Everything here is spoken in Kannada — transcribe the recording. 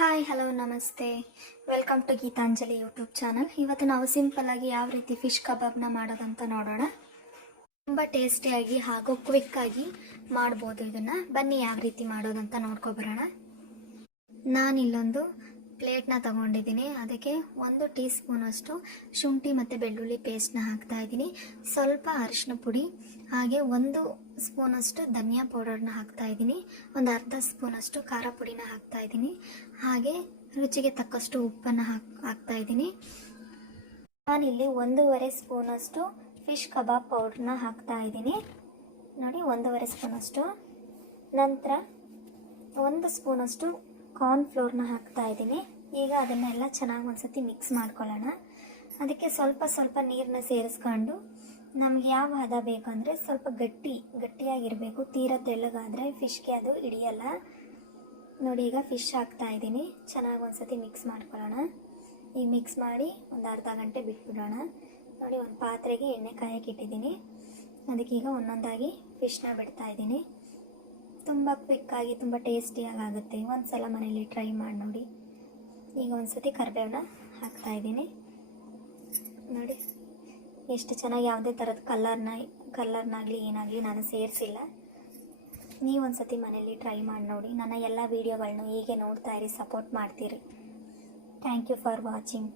ಹಾಯ್ ಹಲೋ ನಮಸ್ತೆ, welcome to Geetanjali YouTube channel. ಇವತ್ತು ನಾವು ಸಿಂಪಲ್ಲಾಗಿ ಯಾವ ರೀತಿ ಫಿಶ್ ಕಬಾಬ್ನ ಮಾಡೋದಂತ ನೋಡೋಣ. ತುಂಬ ಟೇಸ್ಟಿಯಾಗಿ ಹಾಗೂ ಕ್ವಿಕ್ಕಾಗಿ ಮಾಡ್ಬೋದು ಇದನ್ನು. ಬನ್ನಿ ಯಾವ ರೀತಿ ಮಾಡೋದಂತ ನೋಡ್ಕೊಬರೋಣ. ನಾನಿಲ್ಲೊಂದು ಪ್ಲೇಟ್ನ ತಗೊಂಡಿದ್ದೀನಿ. ಅದಕ್ಕೆ 1 ಟೀ ಸ್ಪೂನಷ್ಟು ಶುಂಠಿ ಮತ್ತು ಬೆಳ್ಳುಳ್ಳಿ ಪೇಸ್ಟ್ನ ಹಾಕ್ತಾಯಿದ್ದೀನಿ. ಸ್ವಲ್ಪ ಅರಿಶಿನ ಪುಡಿ, ಹಾಗೆ 1 ಸ್ಪೂನಷ್ಟು ಧನಿಯಾ ಪೌಡರ್ನ ಹಾಕ್ತಾಯಿದ್ದೀನಿ. ಒಂದು ಅರ್ಧ ಸ್ಪೂನಷ್ಟು ಖಾರ ಪುಡಿನ ಹಾಕ್ತಾಯಿದ್ದೀನಿ. ಹಾಗೆ ರುಚಿಗೆ ತಕ್ಕಷ್ಟು ಉಪ್ಪನ್ನು ಹಾಕ್ತಾಯಿದ್ದೀನಿ. ನಾನಿಲ್ಲಿ 1.5 ಸ್ಪೂನಷ್ಟು ಫಿಶ್ ಕಬಾಬ್ ಪೌಡ್ರನ್ನ ಹಾಕ್ತಾಯಿದ್ದೀನಿ. ನೋಡಿ, 1.5 ಸ್ಪೂನಷ್ಟು. ನಂತರ 1 ಸ್ಪೂನಷ್ಟು ಕಾರ್ನ್ಫ್ಲೋರ್ನ ಹಾಕ್ತಾಯಿದ್ದೀನಿ. ಈಗ ಅದನ್ನೆಲ್ಲ ಚೆನ್ನಾಗಿ ಒಂದ್ಸತಿ ಮಿಕ್ಸ್ ಮಾಡ್ಕೊಳ್ಳೋಣ. ಅದಕ್ಕೆ ಸ್ವಲ್ಪ ನೀರನ್ನ ಸೇರಿಸ್ಕೊಂಡು ನಮಗೆ ಯಾವ ಹದ ಬೇಕಂದರೆ ಸ್ವಲ್ಪ ಗಟ್ಟಿಯಾಗಿರಬೇಕು. ತೀರಾ ತೆಳ್ಳಗಾದರೆ ಫಿಶ್ಗೆ ಅದು ಹಿಡಿಯಲ್ಲ. ನೋಡಿ, ಈಗ ಫಿಶ್ ಹಾಕ್ತಾಯಿದ್ದೀನಿ. ಚೆನ್ನಾಗಿ ಒಂದ್ಸತಿ ಮಿಕ್ಸ್ ಮಾಡ್ಕೊಳ್ಳೋಣ. ಈಗ ಮಿಕ್ಸ್ ಮಾಡಿ ಒಂದು ಅರ್ಧ ಗಂಟೆ ಬಿಟ್ಬಿಡೋಣ. ನೋಡಿ, ಒಂದು ಪಾತ್ರೆಗೆ ಎಣ್ಣೆ ಕಾಯಕ್ಕೆ ಇಟ್ಟಿದ್ದೀನಿ. ಅದಕ್ಕೆ ಈಗ ಒಂದೊಂದಾಗಿ ಫಿಶ್ನ ಬಿಡ್ತಾಯಿದ್ದೀನಿ. ತುಂಬ ಕ್ವಿಕ್ಕಾಗಿ ತುಂಬ ಟೇಸ್ಟಿಯಾಗಿ ಆಗುತ್ತೆ. ಒಂದು ಸಲ ಮನೇಲಿ ಟ್ರೈ ಮಾಡಿ ನೋಡಿ. ಈಗ ಒಂದ್ಸತಿ ಕರಿಬೇವನ್ನ ಹಾಕ್ತಾಯಿದ್ದೀನಿ. ನೋಡಿ ಎಷ್ಟು ಚೆನ್ನಾಗಿ, ಯಾವುದೇ ಥರದ ಕಲರ್ನಾಗಲಿ ಏನಾಗಲಿ ನಾನು ಸೇರಿಸಿಲ್ಲ. ನೀವು ಒಂದ್ಸತಿ ಮನೇಲಿ ಟ್ರೈ ಮಾಡಿ ನೋಡಿ. ನನ್ನ ಎಲ್ಲ ವೀಡಿಯೋಗಳನ್ನೂ ಹೀಗೆ ನೋಡ್ತಾ ಇರಿ, ಸಪೋರ್ಟ್ ಮಾಡ್ತೀರಿ. Thank you for watching.